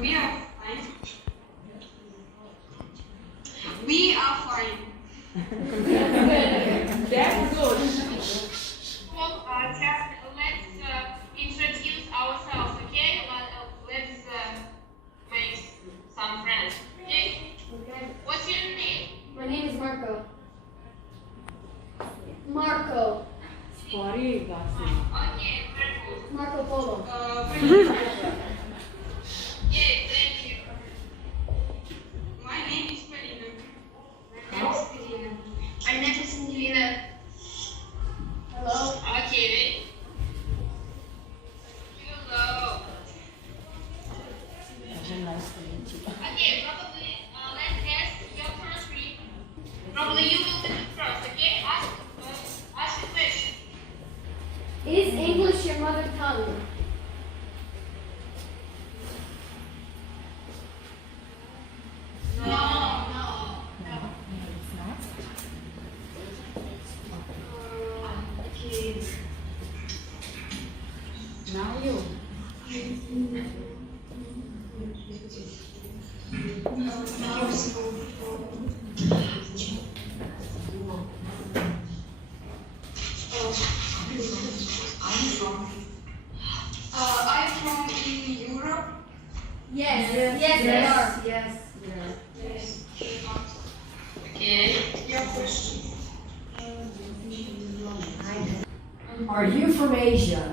We are fine. We are fine. That's good. Well, just let's introduce ourselves, okay? Let's make some friends, okay? Okay. What's your name? My name is Marco. Marco. Sorry, Glasses. Okay, very good. Marco Polo. Yeah, thank you. My name is Polina. My name is Polina. My name is Angelina. Hello. Okay. Hello. Okay, probably let's guess your first read. Probably you will do it first, okay? Ask the question. Is English your mother tongue? No. Okay. Now you. I'm from Europe. Yes. Yes, they are. Yes. Yes. Okay. Your question. Are you from Asia?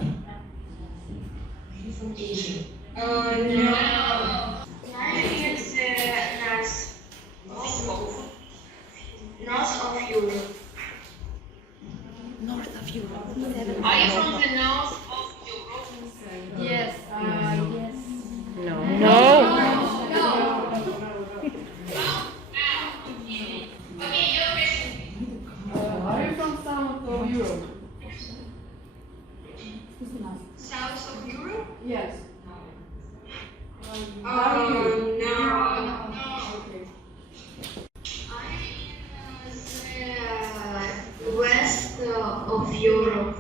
From Asia. No. Mine is north of Europe. North of Europe. Are you from the north of Europe? Yes. Yes. No. No. Now, okay. Okay, your question. Are you from south of Europe? South of Europe? Yes. No. Okay. I'm in the west of Europe.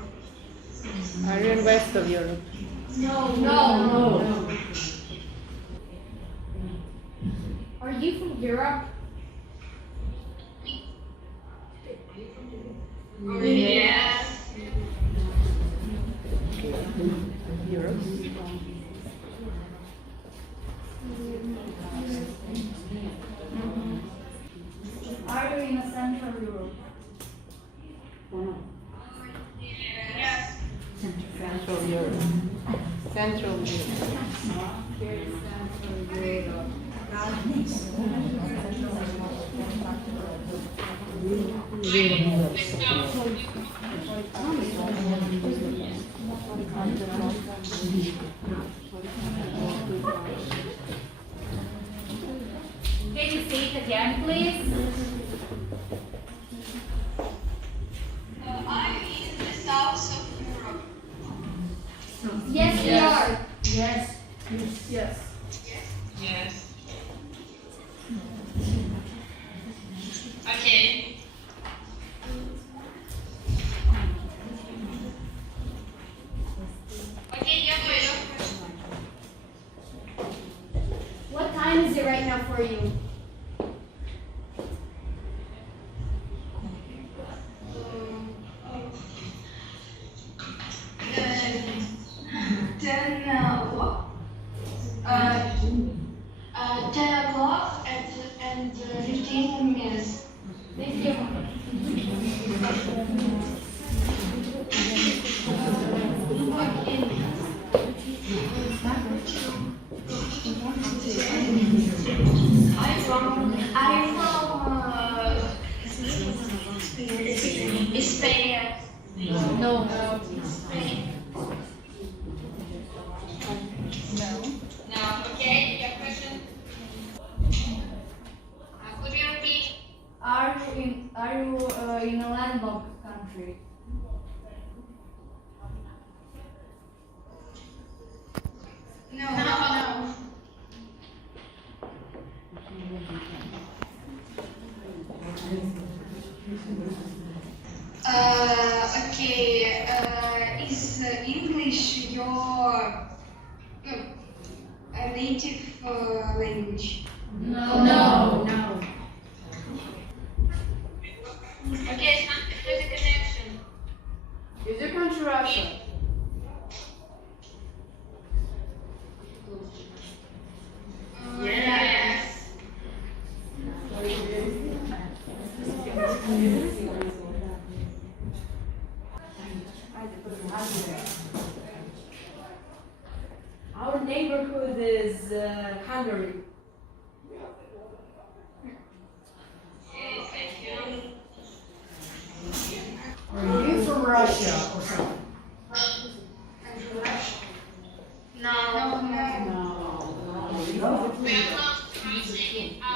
Are you in west of Europe? No. Are you from Europe? Yes. Europe. Are you in Central Europe? Yes. Central Europe. Central Europe. Can you say it again, please? I'm in the south of Europe. Yes, we are. Yes. Yes. Yes. Okay. Okay, your question. What time is it right now for you? Ten, what? 10 o'clock and 15 minutes. Thank you. I'm from Spain. No. Spain. No. Okay, your question. Could you repeat? Are you in a landlocked country? No. Okay. Is English your native language? No. Okay, something with a connection. Is your country Russia? Yes. Our neighborhood is Hungary. Okay, thank you. Are you from Russia or something? No. No. We are not translating our.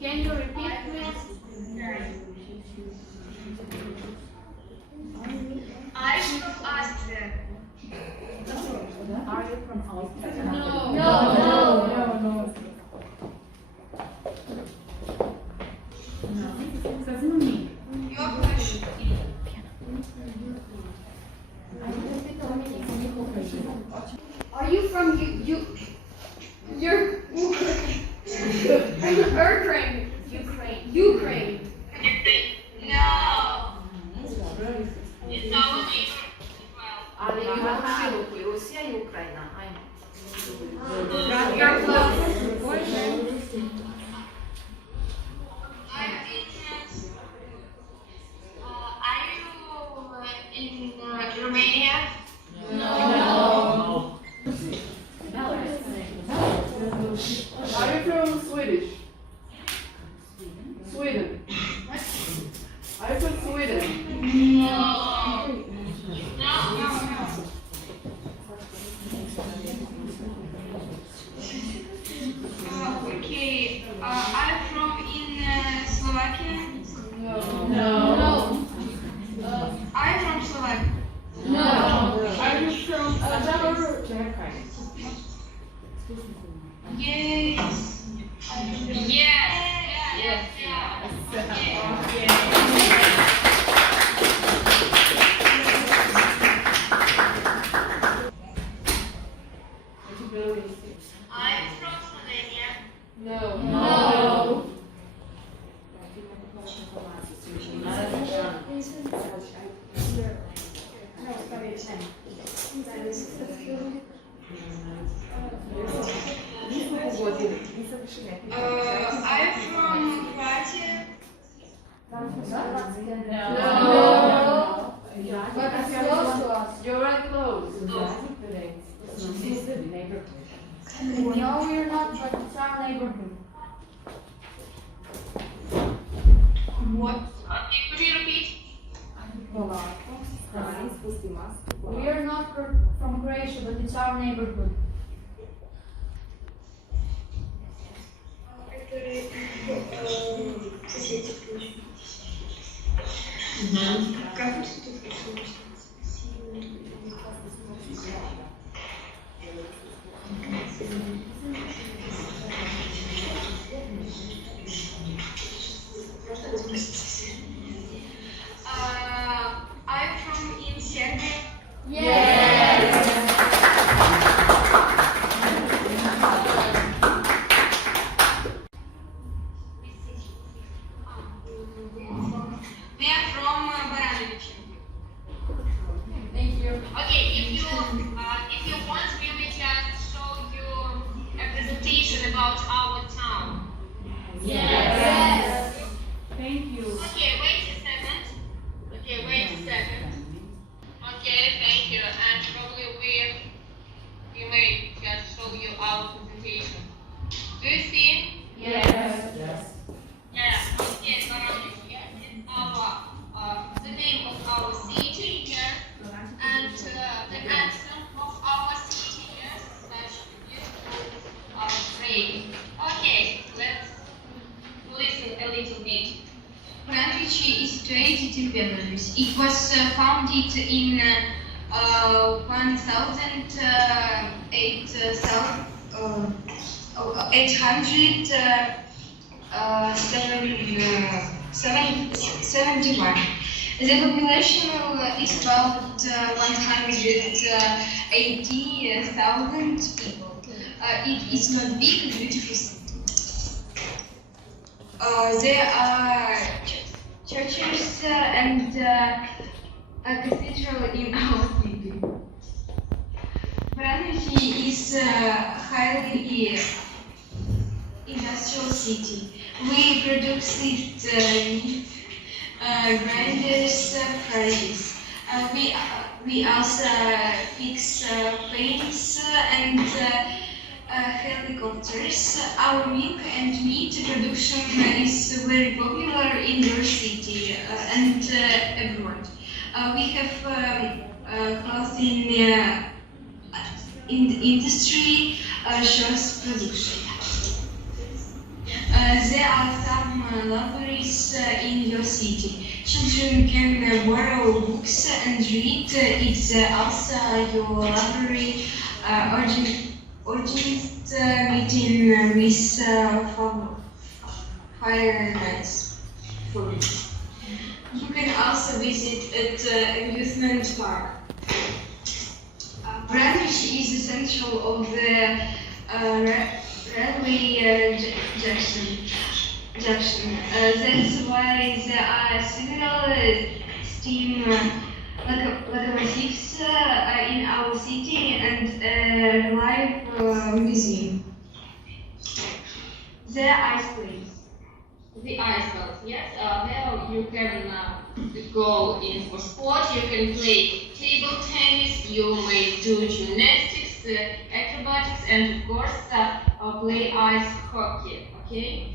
Can you repeat, please? I'm from Austria. Are you from Austria? No. Your question. Are you from you're Ukraine? Ukraine. No. It's our neighbor as well. Але його вчили Росія і Україна. You're close. Are you in Romania? Are you from Swedish? Sweden. Are you from Sweden? No. Okay. I'm from in Slovakia. No. I'm from Slovakia. No. Are you from Belarus? Yes. Yes. I'm from Slovenia. No. I'm from Croatia. No. But it's close to us. You're right close. No, we're not, but it's our neighborhood. What? Okay, could you repeat? We are not from Croatia, but it's our neighborhood. I'm from in Serbia. Yes. We are from Baranovich. Thank you. Okay, if you want, we will just show you a presentation about our town. Yes. Thank you. Okay, wait a second. Okay, thank you. And probably we may just show you our presentation. Do you see? Yes. Yeah. Okay, Baranovich. Yes, it's our the name of our city here, and the anthem of our city. Yes, such beautiful phrase. Okay, let's listen a little bit. Baranovich is situated in Belarus. It was founded in 800 71. The population is about 180,000 people. It is not big, beautiful city. There are churches and a cathedral in our city. Branichi is a highly industrial city. We produce meat, grinders, fries. We also fix planes and helicopters. Our milk and meat production is very popular in your city and abroad. We have clothing in the industry shows production. There are some libraries in your city. Children can borrow books and read. It's also your library organized meeting with fire nights. You can also visit at amusement park. Branwich is the central of the railway junction. That's why there are several steam locomotives in our city and a live museum. The ice place. The ice place, yes. There you can go in for sport. You can play table tennis. You may do gymnastics, acrobatics, and of course play ice hockey. Okay.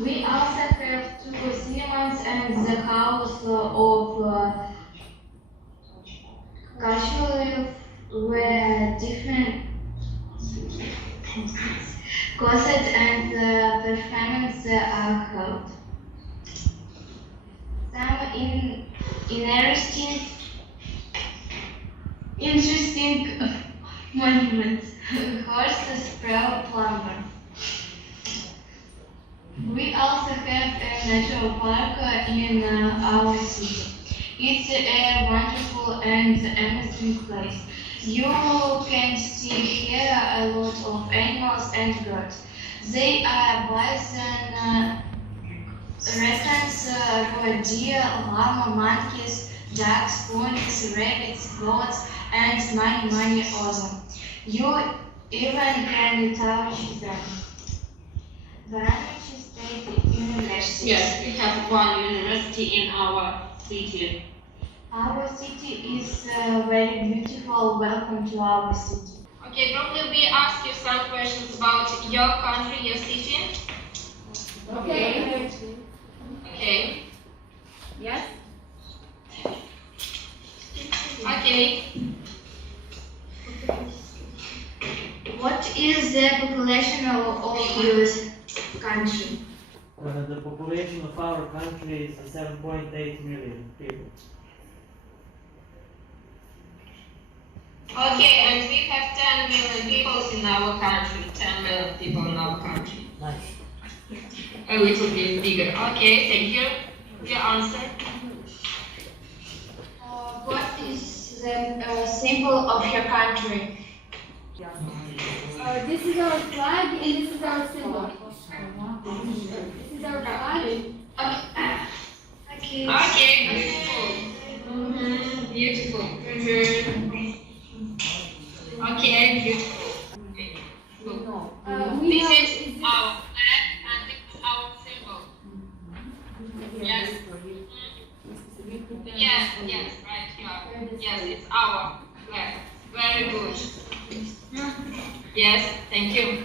We also have 2 cinemas and the house of cultural where different concerts and performances are held. Some interesting monuments. Horses, plumber. We also have a natural park in our city. It's a wonderful and amazing place. You can see here a lot of animals and birds. They are bison, raccoons, deer, llama, monkeys, ducks, ponies, rabbits, goats, and many others. You even can touch them. Branwich State University. Yes, we have one university in our city. Our city is very beautiful. Welcome to our city. Okay, probably we ask you some questions about your country, your city. Okay. Okay. Yes? Okay. What is the population of your country? The population of our country is 7.8 million people. Okay, and we have 10 million people in our country. 10 million people in our country. Nice. A little bit bigger. Okay, thank you. Your answer. What is the symbol of your country? This is our flag and this is our symbol. This is our flag. Okay. Okay, beautiful. Beautiful. Okay, beautiful. Okay. Look. We This have, is our flag and this is our symbol. Yes. Yes, right here. Yes, it's our flag. Very good. Yes, thank you.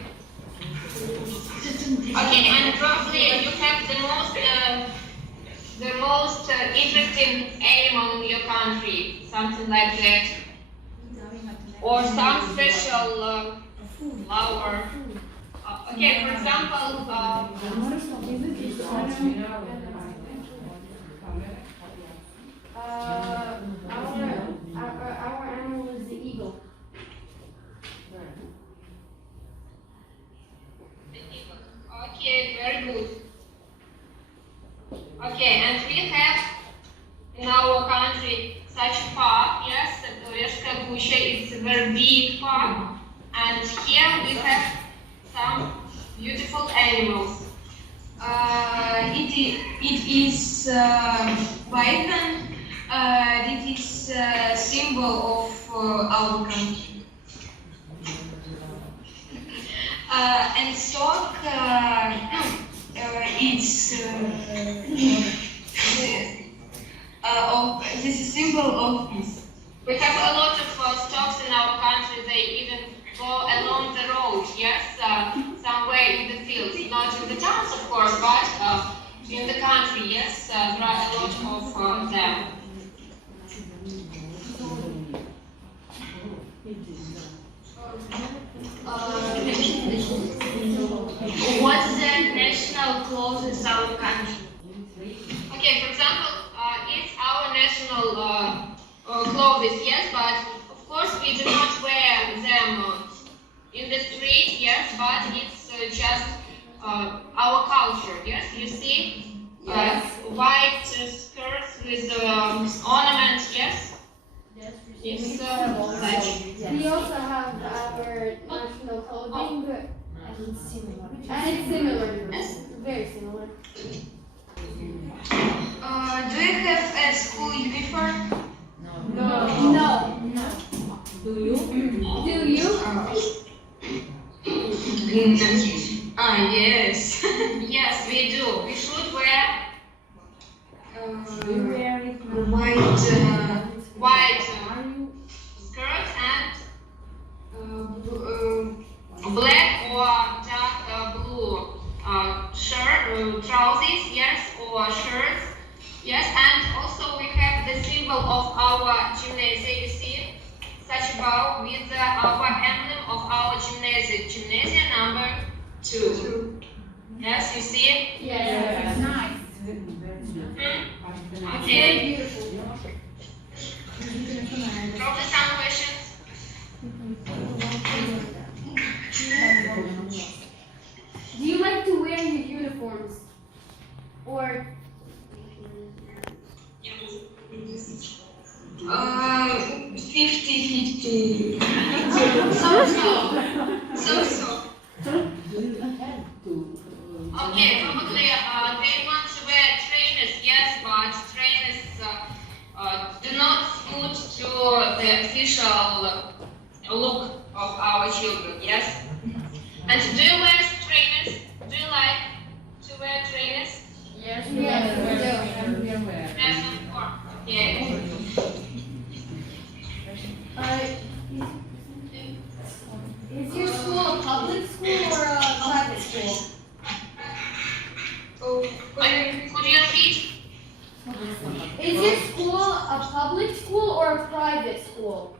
Okay, and probably you have the most interesting animal in your country, something like that, or some special flower. Okay, for example, our animal is the eagle. good. Okay, and we have in our country such a park, yes, Tureshka Gusha, it's a very big park, and here we have some beautiful animals. It is python. It is a symbol of our country. And stork, it's this is symbol of peace. We have a lot of storks in our country. They even go along the road, yes, somewhere in the fields, not in the towns, of course, but in the country, yes, there are a lot of them. What's the national clothes in our country? Okay, for example, it's our national clothes, yes, but of course we do not wear them in the street, yes, but it's just our culture, yes, you see? Yes. White skirts with ornaments, yes? It's such. We also have our national clothing, and it's similar, Yes. very similar. Do you have a school uniform? No. Do you? Do you? Yes. Yes, we do. We should wear Do you wear it? white Are you? skirt and black or dark blue shirt, trousers, yes, or shirts, yes, and also we have the symbol of our gymnasium, you see, such a bow with our emblem of our gymnasium number 2. Yes, you see it? Yes. Nice. Okay. Very beautiful. Probably some questions. Do you like to wear your uniforms? Or 50-50. So. Okay, probably they want to wear trainers, yes, but trainers do not suit to the official look of our children, yes? And do you wear trainers? Do you like to wear trainers? yes, we do. Yes, of course. Okay. Is your school a public school or a private school? Could you repeat? Is your school a public school or a private school?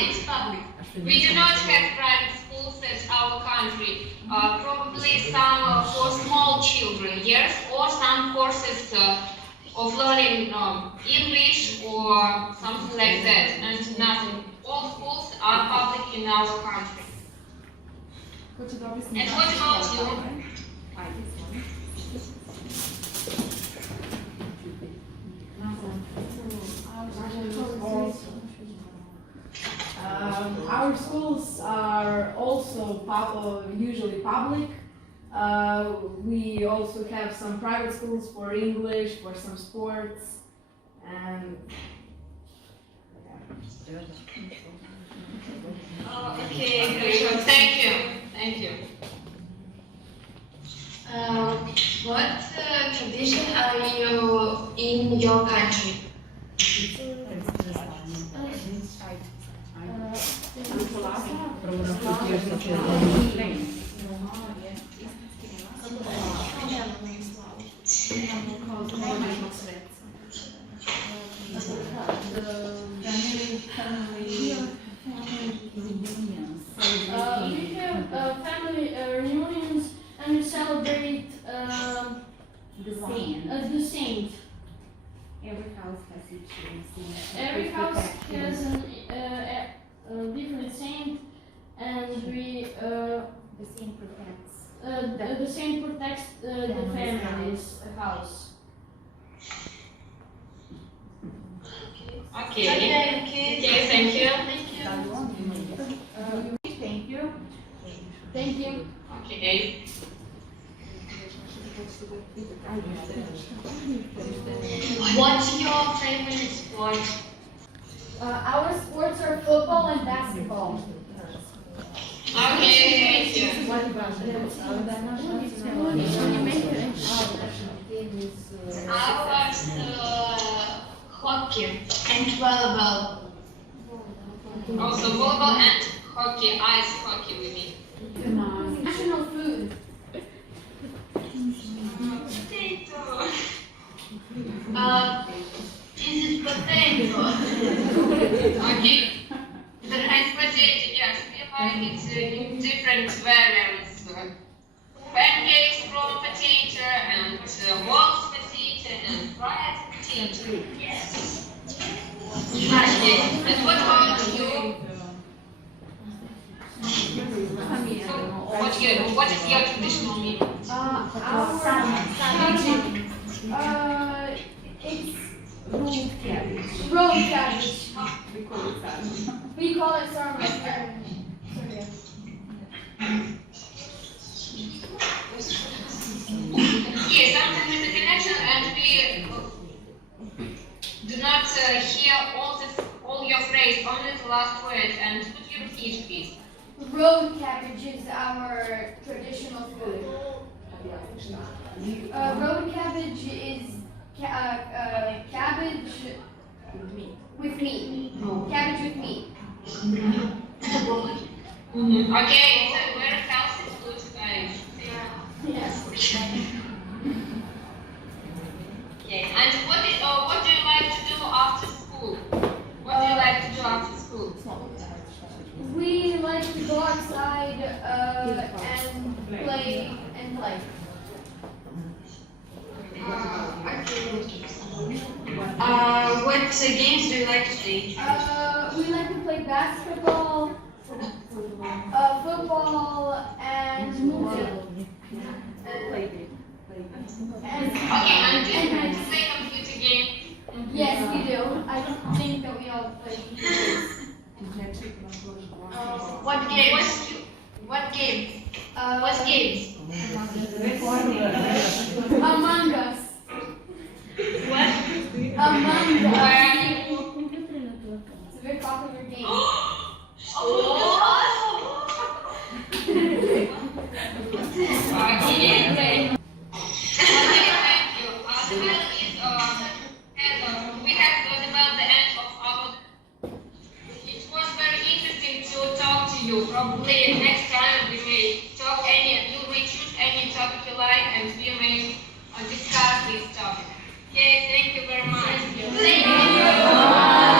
It's public. We do not have private schools in our country. Probably some for small children, yes, or some courses of learning English or something like that, and nothing. All schools are public in our country. And what about you? Our schools are also usually public. We also have some private schools for English, for some sports, and Okay, sure. Thank you. What tradition are you in your country? We have family reunions and we celebrate the saint. Every house has its saint. Every house has a different saint, and the saint protects the family's house. Okay, thank you. Thank you. Thank you. Okay. What's your favorite sport? Our sports are football and basketball. Okay, thank you. Ours hockey and volleyball. Also volleyball and hockey, ice hockey we mean. National food. Potato. This is potato. Okay. The rice potato, yes, we like it in different variants. Pancakes from potato and walls potato and fried potato. Yes. Okay. And what about you? What is your traditional meal? It's rolled cabbage. We call it sarma here. Yes, sometimes with the connection and we do not hear all your phrase, only the last word. And could you repeat, please? Rolled cabbage is our traditional food. Rolled cabbage is cabbage with meat. Cabbage with meat. Okay, it's a very healthy food, guys. Yes. Okay, and what do you like to do after school? What do you like to do after school? We like to go outside and play. What games do you like to play? We like to play basketball, football, and music. Okay, and do you like to play computer game? Yes, we do. I don't think that we all play. What game? What game? What games? Among Us. What? Among Us. Where? It's a very popular game. Okay, thank you. We have about the end of our. It was very interesting to talk to you. Probably next time we may talk you may choose any topic you like, and we may discuss this topic. Okay, thank you very much. Thank you.